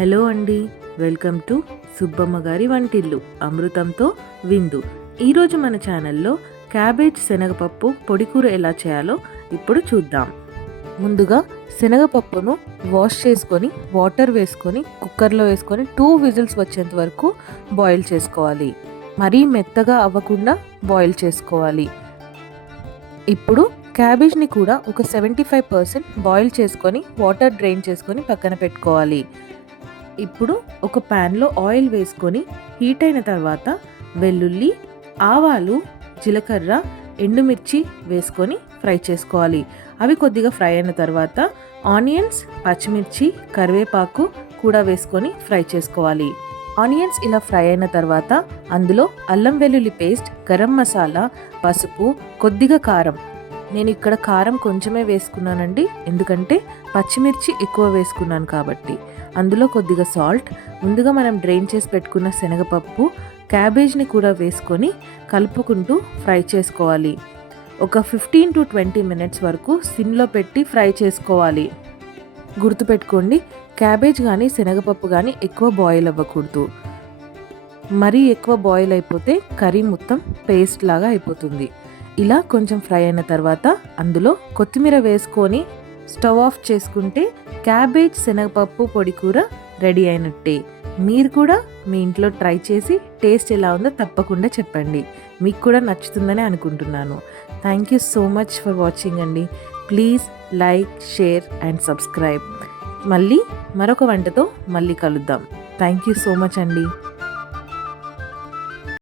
Hello అండి, welcome to Subbamma గారి వంటిల్లు అమృతంతో విందు. ఈరోజు మన ఛానల్లో క్యాబేజ్ శనగపప్పు పొడికూర ఎలా చేయాలో ఇప్పుడు చూద్దాం. ముందుగా శనగపప్పును వాష్ చేసుకొని వాటర్ వేసుకొని కుక్కర్లో వేసుకొని 2 విజిల్స్ వచ్చేంత వరకు బాయిల్ చేసుకోవాలి. మరీ మెత్తగా అవ్వకుండా బాయిల్ చేసుకోవాలి. ఇప్పుడు క్యాబేజ్ని కూడా ఒక 75% బాయిల్ చేసుకొని వాటర్ డ్రైన్ చేసుకొని పక్కన పెట్టుకోవాలి. ఇప్పుడు ఒక ప్యాన్లో ఆయిల్ వేసుకొని హీట్ అయిన తర్వాత వెల్లుల్లి, ఆవాలు, జీలకర్ర, ఎండుమిర్చి వేసుకొని ఫ్రై చేసుకోవాలి. అవి కొద్దిగా ఫ్రై అయిన తర్వాత ఆనియన్స్, పచ్చిమిర్చి, కరివేపాకు కూడా వేసుకొని ఫ్రై చేసుకోవాలి. ఆనియన్స్ ఇలా ఫ్రై అయిన తర్వాత అందులో అల్లం వెల్లుల్లి పేస్ట్, గరం మసాలా, పసుపు, కొద్దిగా కారం. నేను ఇక్కడ కారం కొంచెమే వేసుకున్నానండి, ఎందుకంటే పచ్చిమిర్చి ఎక్కువ వేసుకున్నాను కాబట్టి. అందులో కొద్దిగా సాల్ట్, ముందుగా మనం డ్రైన్ చేసి పెట్టుకున్న శనగపప్పు, క్యాబేజ్ని కూడా వేసుకొని కలుపుకుంటూ ఫ్రై చేసుకోవాలి. ఒక 15 to 20 మినిట్స్ వరకు సిమ్లో పెట్టి ఫ్రై చేసుకోవాలి. గుర్తుపెట్టుకోండి, క్యాబేజ్ కానీ శనగపప్పు కానీ ఎక్కువ బాయిల్ అవ్వకూడదు. మరీ ఎక్కువ బాయిల్ అయిపోతే కర్రీ మొత్తం పేస్ట్ లాగా అయిపోతుంది. ఇలా కొంచెం ఫ్రై అయిన తర్వాత అందులో కొత్తిమీర వేసుకొని స్టవ్ ఆఫ్ చేసుకుంటే క్యాబేజ్ శనగపప్పు పొడి కూర రెడీ అయినట్టే. మీరు కూడా మీ ఇంట్లో ట్రై చేసి టేస్ట్ ఎలా ఉందో తప్పకుండా చెప్పండి. మీకు కూడా నచ్చుతుందని అనుకుంటున్నాను. Thank you so much for watching అండి. Please like, share and subscribe. మళ్ళీ మరొక వంటతో మళ్ళీ కలుద్దాం. థ్యాంక్ యూ సో మచ్ అండి.